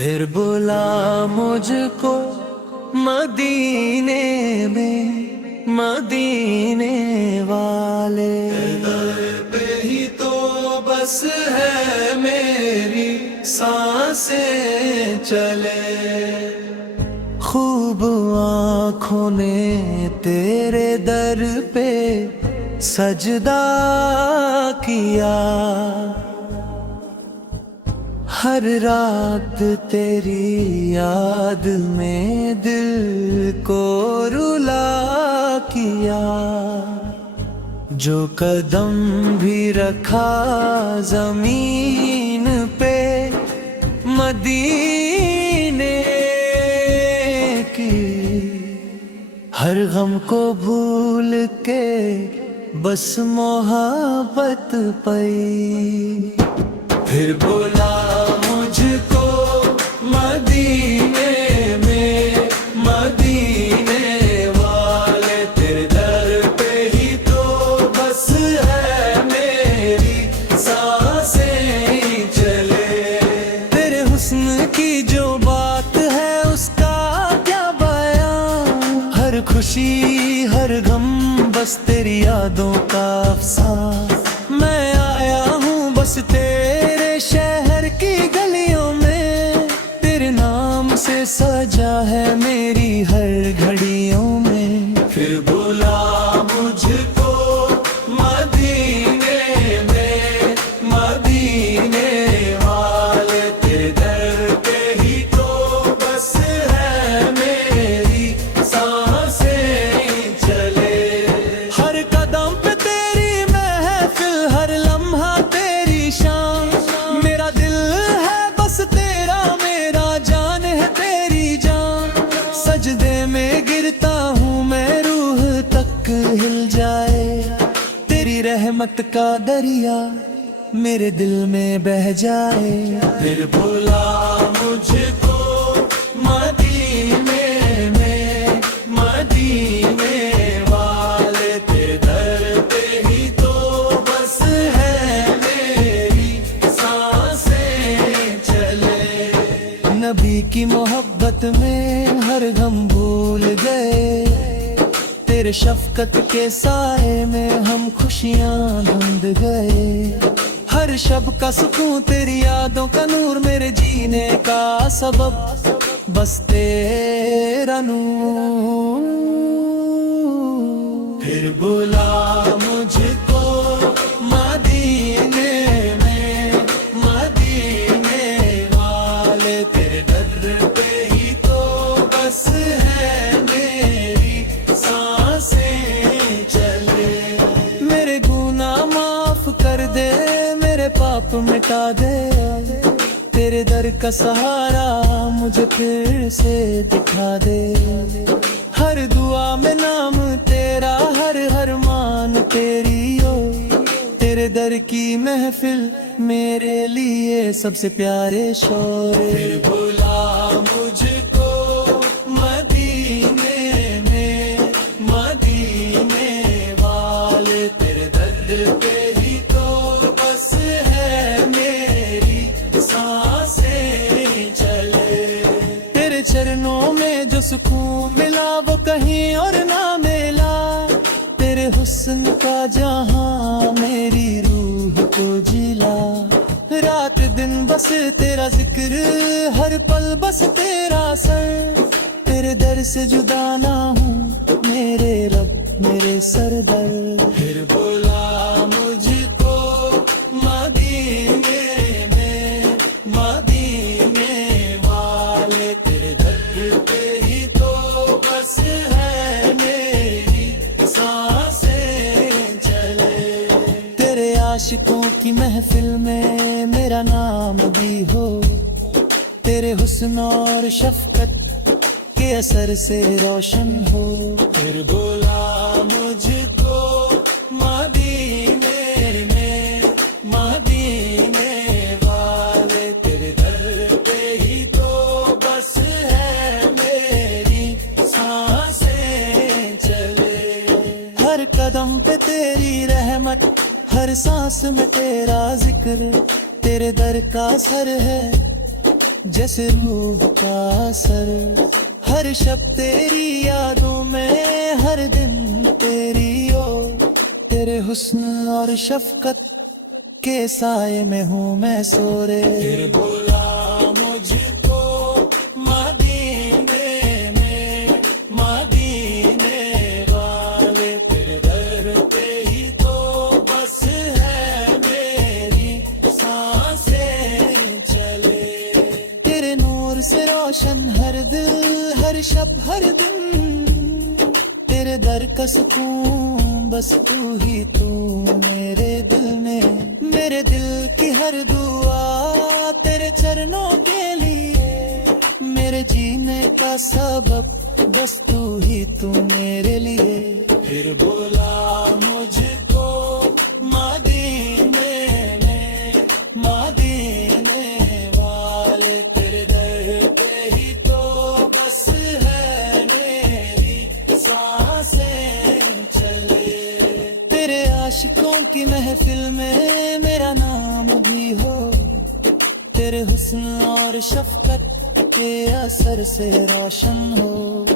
फिर बुला मुझको मदीने में, मदीने वाले। दर पे ही तो बस है मेरी सांसें चले। खूब आँखों ने तेरे दर पे सजदा किया। हर रात तेरी याद में दिल को रुला किया। जो कदम भी रखा जमीन पे मदीने की, हर गम को भूल के बस मोहब्बत पाई। फिर बोला मुझको मदीने में, मदीने वाले। तेरे दर पे ही तो बस है मेरी सांसें चले। तेरे हुस्न की जो बात है उसका क्या बयां। हर खुशी हर गम बस तेरी यादों का अफसाना। मैं आया हूँ बस तेरे शहर की गलियों में। तेरे नाम से सजा है मेरी हर घड़ियों में। फिर बुला मुझको मदीने में, मदीने वाले। तेरे दर पे ही तो बस है मेरी सांसें चले। हर कदम पे तेरी महफिल, हर लम्हा तेरी शान। मेरा दिल है बस तेरा, मेरा जान है तेरी जान। सजदे में गिरता हूँ मैं, रूह तक हिल जाए। तेरी रहमत का दरिया मेरे दिल में बह जाए। फिर बुला मुझको मदीने में, मदीने वाले। तेरे दर पे ही तो बस है मेरी सांसें चले। नबी की मोहब्बत में हर गम भूल गए। तेरे शफकत के साए में हम खुशियाँ ढूंढ गए। हर शब का सुकून तेरी यादों का नूर, मेरे जीने का सबब बस तेरा नूर। फिर बुला मुझको मदीने में, मदीने वाले। तेरे दर पे ही तो बस है मेरी सांसें चले। मेरे गुनाह माफ कर दे, मेरे पाप मिटा दे। तेरे दर का सहारा मुझे फिर से दिखा दे। हर दुआ में नाम तेरा, हर हर मान तेरी ओ। तेरे दर की महफिल मेरे लिए सबसे प्यारे शोर। फिर बुला मुझको मदीने में, मदीने वाले। तेरे दर पे ही तो बस है मेरी सांसें चले। तेरे चरणों में जो सुकून मिला वो कहीं और ना मिला। तेरे हुस्न का जहां मेरी रूह को जिला। रात दिन बस तेरा जिक्र, हर पल बस तेरा सर। तेरे दर से जुदा ना हूँ मेरे रब मेरे सरदर। फिर बुला मुझको मदीने में, मदीने वाले। तेरे दर पे ही तो बस है मेरी सांसें चले। तेरे आशिकों की महफिल में मेरा नाम भी हो। तेरे हुस्न और शफकत के असर से रोशन हो। फिर बुला मुझको मदीने में, मदीने वाले। तेरे दर पे ही तो बस है मेरी सांसें चले। हर कदम पे तेरी रहमत, हर सांस में तेरा जिक्र। तेरे दर का असर है जैसे रूह का असर। हर शब तेरी यादों में, हर दिन तेरी ओर, तेरे हुस्न और शफकत के साए में हूँ मैं सोरे। फिर बुला मुझको मदीने में, मदीने वाले, तेरे दर पे ही तो बस है मेरी सांसें चले। तेरे नूर से रोशन हर दिल, हर शब हर दिन, तेरे दर का सुकून बस तू ही तू मेरे दिल में। मेरे दिल की हर दुआ तेरे चरणों के लिए, मेरे जीने का सबब बस तू ही तू मेरे लिए। फिर बुला मुझको मदीने में, मदीने वाले, तेरे दर पे ही तो बस है मेरी सांसें चले। तेरे आशिकों की महफिल में मेरा नाम भी हो, तेरे हुस्न और शफकत के असर से रोशन हो।